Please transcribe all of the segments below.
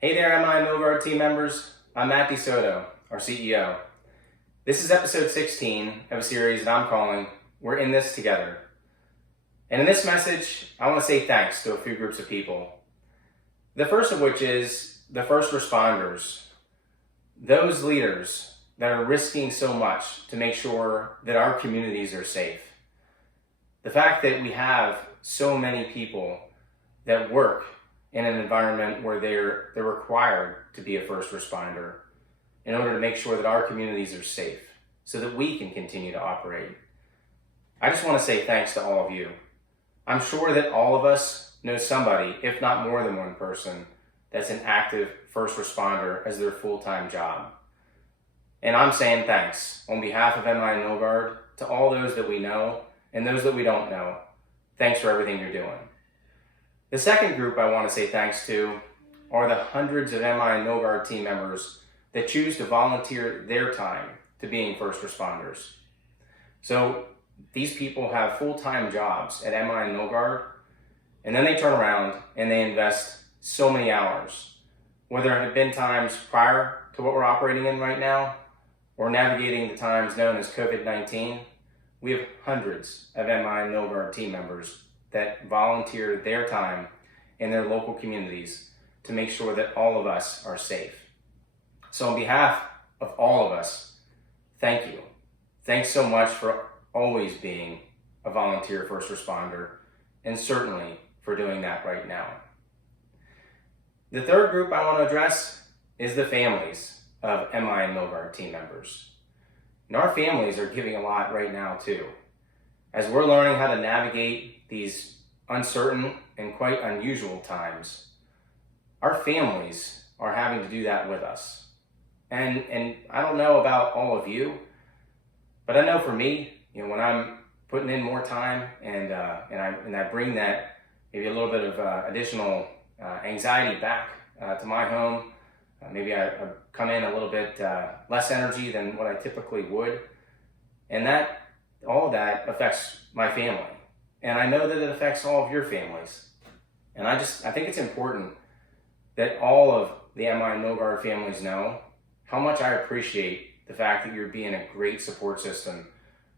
Hey there, MI and Milgard team members. I'm Matt DeSoto, our CEO. This is episode 16 of a series that I'm calling We're in This Together. And in this message, I want to say thanks to a few groups of people. The first of which is the first responders, those leaders that are risking so much to make sure that our communities are safe. The fact that we have so many people that work in an environment where they're required to be a first responder in order to make sure that our communities are safe so that we can continue to operate. I just want to say thanks to all of you. I'm sure that all of us know somebody, if not more than one person, that's an active first responder as their full-time job. And I'm saying thanks on behalf of MI and Milgard to all those that we know and those that we don't know. Thanks for everything you're doing. The second group I want to say thanks to are the hundreds of MI and Milgard team members that choose to volunteer their time to being first responders. So these people have full-time jobs at MI and Milgard, and then they turn around and they invest so many hours, whether it have been times prior to what we're operating in right now, or navigating the times known as COVID-19, we have hundreds of MI and Milgard team members that volunteer their time in their local communities to make sure that all of us are safe. So on behalf of all of us, thank you. Thanks so much for always being a volunteer first responder, and certainly for doing that right now. The third group I want to address is the families of MI and Milgard team members. And our families are giving a lot right now too. As we're learning how to navigate these uncertain and quite unusual times, our families are having to do that with us. And I don't know about all of you, but I know for me, when I'm putting in more time and I bring that maybe a little bit of additional anxiety back to my home. Maybe I come in a little bit less energy than what I typically would. And all of that affects my family. And I know that it affects all of your families. And I think it's important that all of the MI and Milgard families know how much I appreciate the fact that you're being a great support system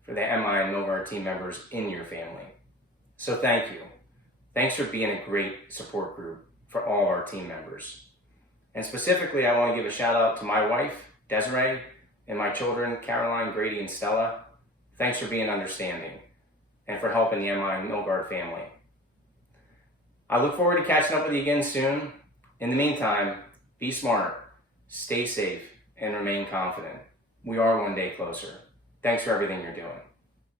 for the MI and Milgard team members in your family. So thank you. Thanks for being a great support group for all of our team members. And specifically, I want to give a shout out to my wife, Desiree, and my children, Caroline, Grady, and Stella. Thanks for being understanding and for helping the MI and Milgard family. I look forward to catching up with you again soon. In the meantime, be smart, stay safe, and remain confident. We are one day closer. Thanks for everything you're doing.